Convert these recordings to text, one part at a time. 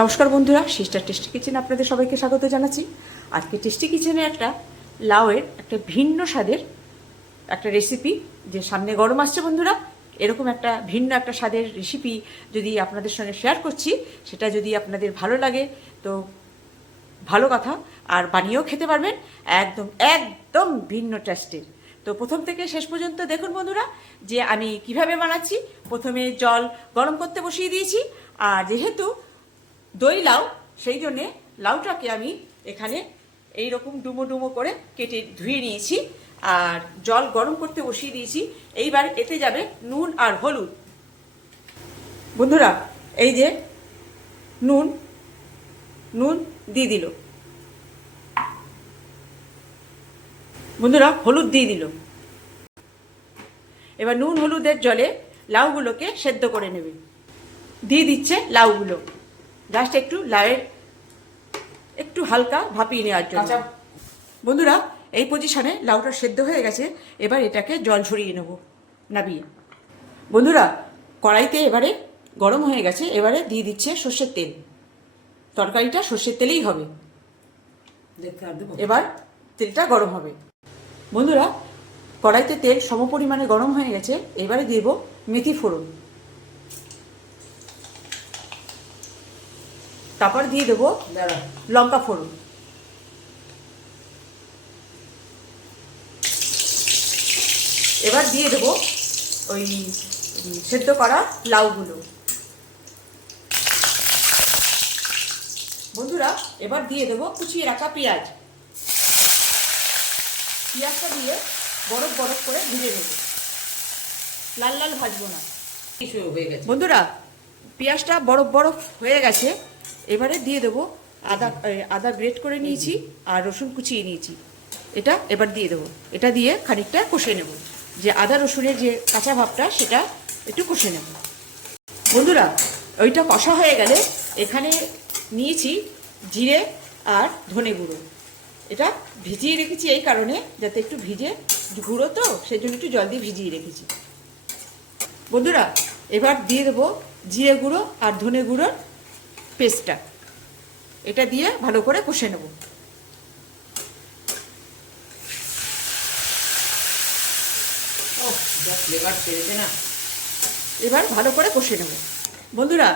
নমস্কার বন্ধুরা, sister tasty kitchen আপনাদের সবাইকে স্বাগত জানাচ্ছি। আজকে টেস্টি কিচেনে একটা লাউয়ের একটা ভিন্ন স্বাদের একটা রেসিপি যে সামনে গরম আসছে বন্ধুরা। এরকম একটা ভিন্ন একটা স্বাদের রেসিপি যদি আপনাদের সঙ্গে শেয়ার করছি, সেটা যদি আপনাদের ভালো লাগে, তো ভালো কথা, আর বানিয়েও খেতে পারবেন একদম একদম ভিন্ন টেস্টের তো প্রথম থেকে শেষ পর্যন্ত দেখুন বন্ধুরা, যে আমি কীভাবে বানাচ্ছি। প্রথমে জল গরম করতে বসিয়ে দিয়েছি, আর যেহেতু দই লাউ, সেই জন্যে লাউটাকে আমি এখানে এই রকম ডুমো ডুমো করে কেটে ধুয়ে নিয়েছি আর জল গরম করতে বসিয়ে দিয়েছি। এইবার এতে যাবে নুন আর হলুদ। বন্ধুরা, এই যে নুন নুন দিয়ে দিল। বন্ধুরা, হলুদ দিয়ে দিল। এবার নুন হলুদের জলে লাউগুলোকে সেদ্ধ করে নেবে। দিয়ে দিচ্ছে লাউগুলো। জাস্ট একটু লাউয়ের একটু হালকা ভাপিয়ে নেওয়ার জন্য। আচ্ছা। বন্ধুরা এই পজিশনে লাউটা সেদ্ধ হয়ে গেছে এবার এটাকে জল ঝরিয়ে নেব নাবিয়ে। বন্ধুরা কড়াইতে এবারে গরম হয়ে গেছে এবারে দিয়ে দিচ্ছে সর্ষের তেল। তরকারিটা সর্ষের তেলেই হবে। এবার তেলটা গরম হবে। বন্ধুরা কড়াইতে তেল সমপরিমাণে গরম হয়ে গেছে এবারে দেব মেথি ফোড়ন। তারপর দিয়ে দেবো লঙ্কা ফোড়ন। এবার দিয়ে দেবো ওই সেদ্ধ করা লাউগুলো। বন্ধুরা এবার দিয়ে দেবো কুচিয়ে রাখা পেঁয়াজ। পেঁয়াজটা দিয়ে বরফ বরফ করে ভেজে নেব। লাল লাল ভাজবো না। কিছু হয়ে গেছে। বন্ধুরা পেঁয়াজটা বরফ বরফ হয়ে গেছে। এবারে দিয়ে দেবো আদা আদা গ্রেট করে নিয়েছি আর রসুন কুচিয়ে নিয়েছি। এটা এবার দিয়ে দেবো। এটা দিয়ে খানিকটা কষে নেব। যে আদা রসুনের যে কাঁচা ভাবটা, সেটা একটু কষে নেব। বন্ধুরা, ওইটা কষা হয়ে গেলে এখানে নিয়েছি জিরে আর ধনে গুঁড়ো। এটা ভিজিয়ে রেখেছি এই কারণে, যাতে একটু ভিজে গুঁড়ো তো সেই জন্য একটু জল দিয়ে ভিজিয়ে রেখেছি। বন্ধুরা, এবার দিয়ে দেবো জিরে গুঁড়ো আর ধনে গুঁড়োর পেস্টটা। এটা দিয়ে ভালো করে কষে নেব। এবার ভালো করে কষে নেব। বন্ধুরা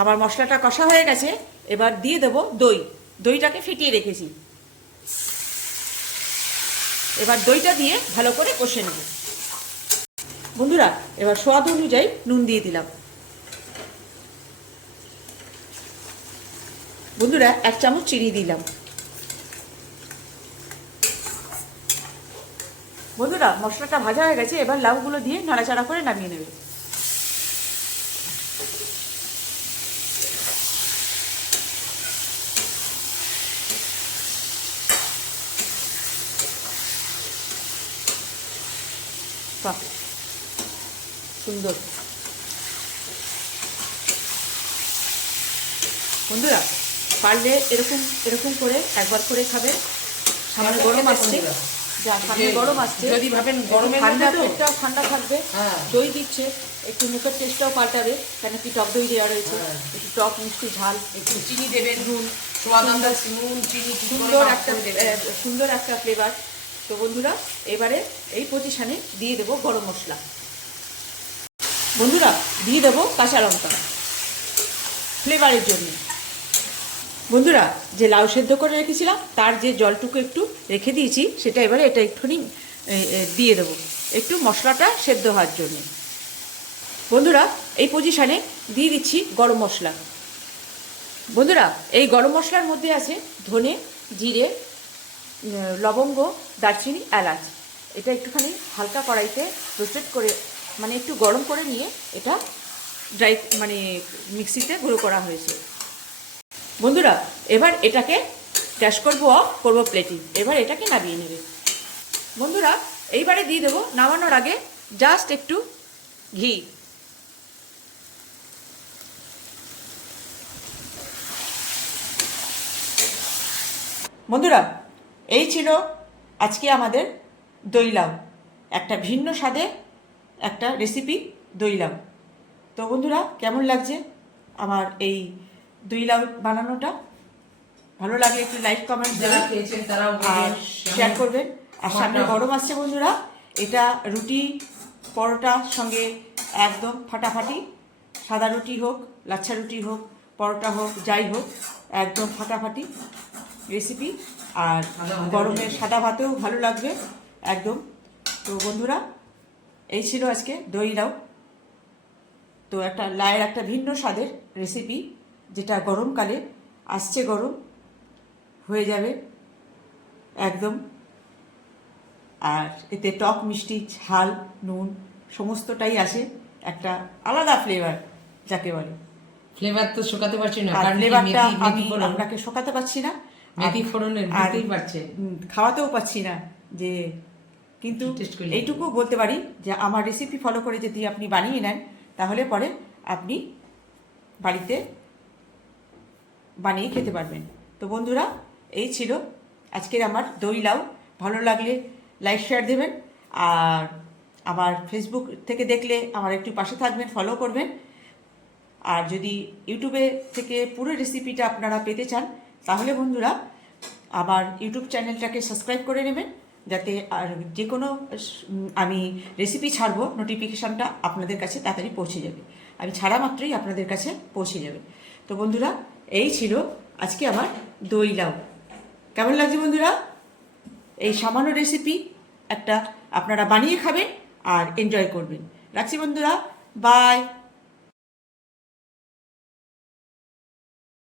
আমার মশলাটা কষা হয়ে গেছে। এবার দিয়ে দেবো দই। দইটাকে ফেটিয়ে রেখেছি। এবার দইটা দিয়ে ভালো করে কষে নেব। বন্ধুরা এবার স্বাদ অনুযায়ী নুন দিয়ে দিলাম। বন্ধুরা, এক চামচ চিনি দিলাম। বন্ধুরা, মশলাটা ভাজা হয়ে গেছে, এবার লাউগুলো দিয়ে নাড়াচাড়া করে নামিয়ে নেবে। সুন্দর। বন্ধুরা পারলে এরকম এরকম করে একবার করে খাবে। সামনে গরম আসছে। যা সামনে গরম আসছে। যদি ভাবেন গরমের ঠান্ডা পেটটাও ঠান্ডা থাকবে। হ্যাঁ। দই দিচ্ছে। একটু মুখের টেস্টটাও পাল্টাবে। কেন কি টক দই দেওয়া রয়েছে। হ্যাঁ। একটু টক মিষ্টি ঝাল একটু চিনি দেবেন। নুন নুন চিনি সুন্দর একটা সুন্দর একটা ফ্লেভার তো বন্ধুরা এবারে এই পজিশনে দিয়ে দেবো গরম মশলা। বন্ধুরা দিয়ে দেবো কাঁচা লঙ্কা। ফ্লেভারের জন্য। বন্ধুরা, যে লাউ সেদ্ধ করে রেখেছিলাম, তার যে জলটুকু একটু রেখে দিয়েছি, সেটা এবারে এটা একটুখানি দিয়ে দেবো। একটু মশলাটা সেদ্ধ হওয়ার জন্য। বন্ধুরা, এই পজিশানে দিয়ে দিচ্ছি গরম মশলা। বন্ধুরা, এই গরম মশলার মধ্যে আছে ধনে, জিরে লবঙ্গ, দারচিনি, এলাচ। এটা একটুখানি হালকা কড়াইতে রোস্টেড করে মানে একটু গরম করে নিয়ে এটা ড্রাই মানে মিক্সিতে গুঁড়ো করা হয়েছে। বন্ধুরা, এবার এটাকে গ্যাস করব অফ করব প্লেটিং এবার এটাকে নামিয়ে নেবে। বন্ধুরা, এইবারে দিয়ে দেবো নামানোর আগে জাস্ট একটু ঘি। বন্ধুরা, এই ছিল আজকে আমাদের দইলাম একটা ভিন্ন স্বাদে একটা রেসিপি দইলাম তো বন্ধুরা, কেমন লাগছে আমার এই দই লাউ বানানোটা। ভালো লাগলে একটু লাইক কমেন্ট যারা দেবেন আর শেয়ার করবেন। আর সামনে গরম আসছে বন্ধুরা এটা রুটি পরোটার সঙ্গে একদম ফাটাফাটি। সাদা রুটি হোক লাচ্ছা রুটি হোক পরোটা হোক যাই হোক একদম ফাটাফাটি রেসিপি আর সাদা ভাতেও গরমে সাদা ভাতেও ভালো লাগবে একদম। তো বন্ধুরা এই ছিল আজকে দই লাউ। তো একটা লায়ের একটা ভিন্ন স্বাদের রেসিপি যেটা গরমকালে আসছে গরম হয়ে যাবে একদম। আর এতে টক মিষ্টি ঝাল নুন সমস্তটাই আসে একটা আলাদা ফ্লেভার যাকে বলে। ফ্লেভার তো শুকাতে পারছি না আর ফ্লেভারটা আমি আপনাকে শোকাতে পারছি না মেথি ফোড়নের উম, খাওয়াতেও পাচ্ছি না যে কিন্তু। এইটুকু বলতে পারি যে আমার রেসিপি ফলো করে যদি আপনি বানিয়ে নেন তাহলে পরে আপনি বাড়িতে বানিয়ে খেতে পারবেন। তো বন্ধুরা, এই ছিল আজকের আমার দই লাউ। ভালো লাগলে লাইক শেয়ার দেবেন। আর আমার ফেসবুক থেকে দেখলে আমার একটু পাশে থাকবেন ফলো করবেন। আর যদি ইউটিউবে থেকে পুরো রেসিপিটা আপনারা পেতে চান, তাহলে বন্ধুরা, আমার ইউটিউব চ্যানেলটাকে সাবস্ক্রাইব করে নেবেন। যাতে আর যে কোনো, আমি রেসিপি ছাড়বো নোটিফিকেশানটা আপনাদের কাছে তাড়াতাড়ি পৌঁছে যাবে। আমি ছাড়া মাত্রই আপনাদের কাছে পৌঁছে যাবে। তো বন্ধুরা এই ছিল আজকে আমার দই লাউ কেমন লাগছে বন্ধুরা? এই সামান্য রেসিপি একটা আপনারা বানিয়ে খাবেন আর এনজয় করবেন। রাখছি বন্ধুরা বাই